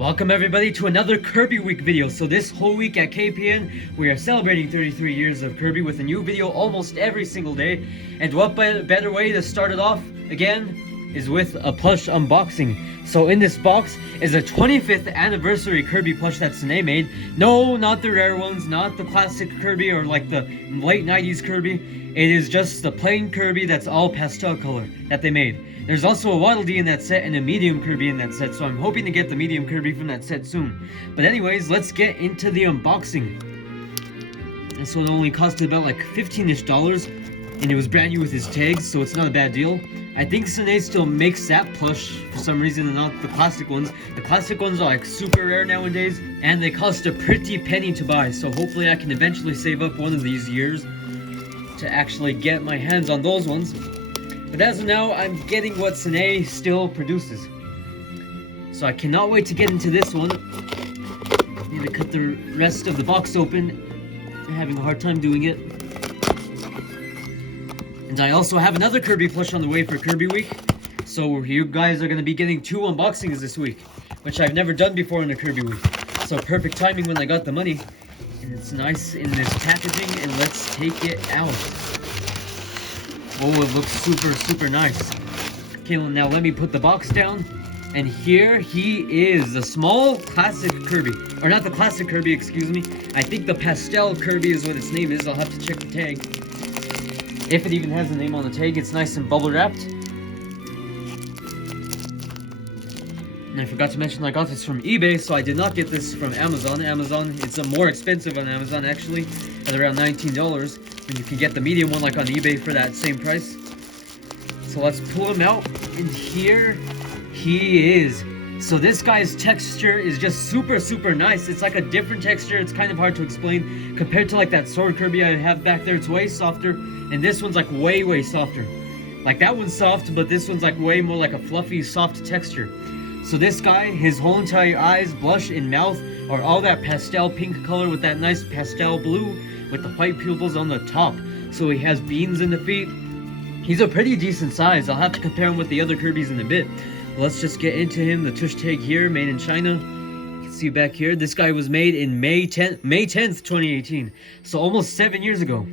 Welcome everybody to another Kirby Week video. So this whole week at KPN, we are celebrating 33 years of Kirby with a new video almost every single day. And what better way to start it off, again, is with a plush unboxing. So in this box is a 25th anniversary Kirby plush that Sine made. No, not the rare ones, not the classic Kirby or like the late 90s Kirby. It is just the plain Kirby that's all pastel color that they made. There's also a Waddle Dee in that set and a medium Kirby in that set, so I'm hoping to get the medium Kirby from that set soon. But anyways, let's get into the unboxing. This one only costed about like $15-ish, and it was brand new with his tags, so it's not a bad deal. I think Sine still makes that plush for some reason and not the classic ones. The classic ones are like super rare nowadays, and they cost a pretty penny to buy, so hopefully I can eventually save up one of these years to actually get my hands on those ones. But as of now, I'm getting what Sine still produces. So I cannot wait to get into this one. Need to cut the rest of the box open. I'm having a hard time doing it. And I also have another Kirby plush on the way for Kirby Week. So you guys are going to be getting 2 unboxings this week, which I've never done before in a Kirby Week. So perfect timing when I got the money. And it's nice in this packaging, and let's take it out. Oh, it looks super nice. Okay, well, now let me put the box down. And here he is, the small classic Kirby. Or not the classic Kirby, excuse me. I think the pastel Kirby is what its name is. I'll have to check the tag. If it even has a name on the tag, it's nice and bubble wrapped. And I forgot to mention I got this from eBay, so I did not get this from Amazon. It's more expensive on Amazon actually, at around $19. And you can get the medium one like on eBay for that same price. So let's pull him out, and here he is. So this guy's texture is just super nice. It's like a different texture. It's kind of hard to explain compared to like that sword Kirby I have back there. It's way softer, and this one's like way softer. Like that one's soft, but this one's like way more like a fluffy soft texture. So this guy, his whole entire eyes, blush, and mouth are all that pastel pink color with that nice pastel blue with the white pupils on the top. So he has beans in the feet. He's a pretty decent size. I'll have to compare him with the other Kirbys in a bit. But let's just get into him. The tush tag here, made in China. You can see back here, this guy was made in May 10th, 2018. So almost 7 years ago.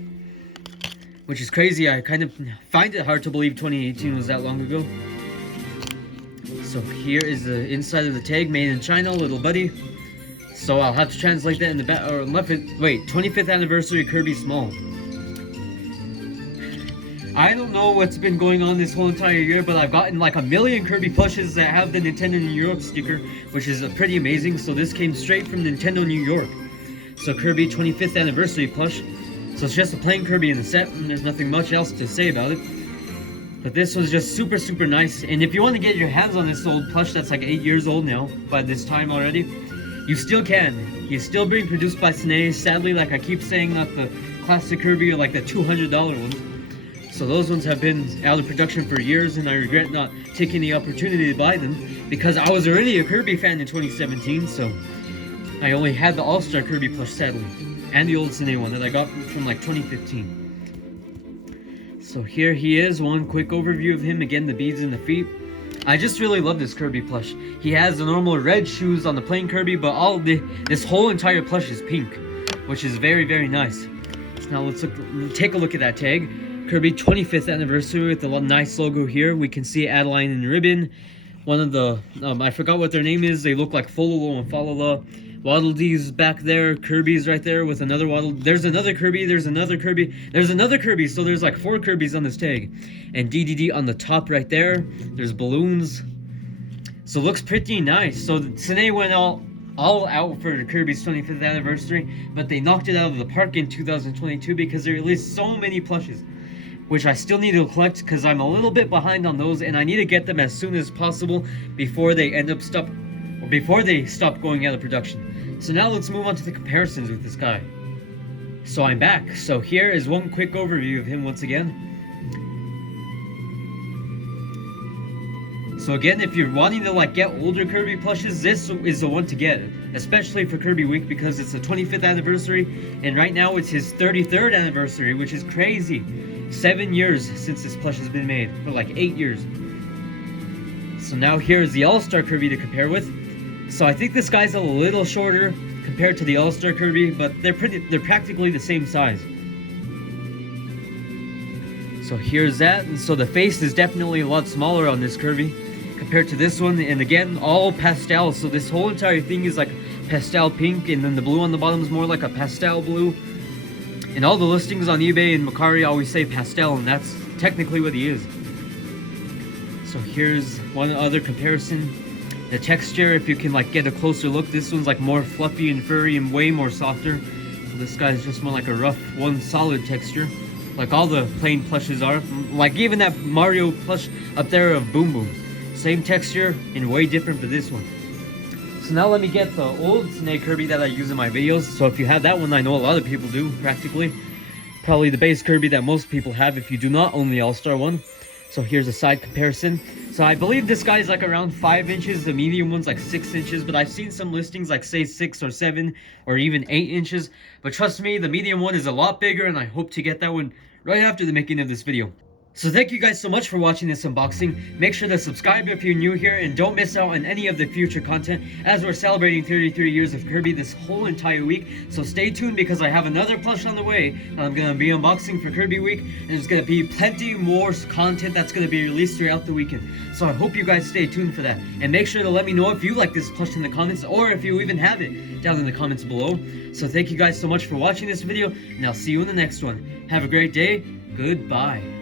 Which is crazy. I kind of find it hard to believe 2018 was that long ago. So here is the inside of the tag, made in China, little buddy. So I'll have to translate that in the back, or wait, 25th anniversary Kirby Small. I don't know what's been going on this whole entire year, but I've gotten like 1 million Kirby plushes that have the Nintendo New York sticker, which is pretty amazing. So this came straight from Nintendo New York. So Kirby 25th anniversary plush. So it's just a plain Kirby in the set, and there's nothing much else to say about it. But this was just super nice. And if you want to get your hands on this old plush that's like 8 years old now, by this time already, you still can. He's still being produced by Sine. Sadly, like I keep saying, not the classic Kirby or like the $200 ones. So those ones have been out of production for years, and I regret not taking the opportunity to buy them because I was already a Kirby fan in 2017, so I only had the All-Star Kirby plush, sadly, and the old Sine one that I got from like 2015. So here he is, one quick overview of him. Again, the beads in the feet. I just really love this Kirby plush. He has the normal red shoes on the plain Kirby, but this whole entire plush is pink, which is very nice. So now let's take a look at that tag. Kirby 25th anniversary with the nice logo here. We can see Adeline and Ribbon. One of the, I forgot what their name is. They look like Fololo and Falala. Waddle Dee's back there. Kirby's right there with another Waddle. There's another Kirby. There's another Kirby. There's another Kirby. So there's like 4 Kirbys on this tag. And DDD on the top right there. There's balloons. So it looks pretty nice. So Sine went all out for Kirby's 25th anniversary, but they knocked it out of the park in 2022 because they released so many plushes, which I still need to collect because I'm a little bit behind on those, and I need to get them as soon as possible before they stop going out of production. So now let's move on to the comparisons with this guy. So I'm back. So here is one quick overview of him once again. So again, if you're wanting to like get older Kirby plushes, this is the one to get, especially for Kirby Week because it's the 25th anniversary, and right now it's his 33rd anniversary, which is crazy. 7 years since this plush has been made, or like 8 years. So now here is the All-Star Kirby to compare with. So I think this guy's a little shorter compared to the All-Star Kirby, but they're practically the same size. So here's that, and so the face is definitely a lot smaller on this Kirby compared to this one, and again, all pastel, so this whole entire thing is like pastel pink, and then the blue on the bottom is more like a pastel blue. And all the listings on eBay and Mercari always say pastel, and that's technically what he is. So here's one other comparison. The texture, if you can like get a closer look, this one's like more fluffy and furry and way more softer. So this guy's just more like a rough, one solid texture, like all the plain plushes are. Like even that Mario plush up there of Boom Boom. Same texture and way different for this one. So now let me get the old Snake Kirby that I use in my videos. So if you have that one, I know a lot of people do, practically. Probably the base Kirby that most people have if you do not own the All-Star one. So here's a side comparison. So I believe this guy is like around 5 inches, the medium one's like 6 inches, but I've seen some listings like say 6 or 7 or even 8 inches. But trust me, the medium one is a lot bigger, and I hope to get that one right after the making of this video. So thank you guys so much for watching this unboxing. Make sure to subscribe if you're new here, and don't miss out on any of the future content as we're celebrating 33 years of Kirby this whole entire week. So stay tuned, because I have another plush on the way that I'm going to be unboxing for Kirby week, and there's going to be plenty more content that's going to be released throughout the weekend. So I hope you guys stay tuned for that, and make sure to let me know if you like this plush in the comments, or if you even have it down in the comments below. So thank you guys so much for watching this video, and I'll see you in the next one. Have a great day. Goodbye.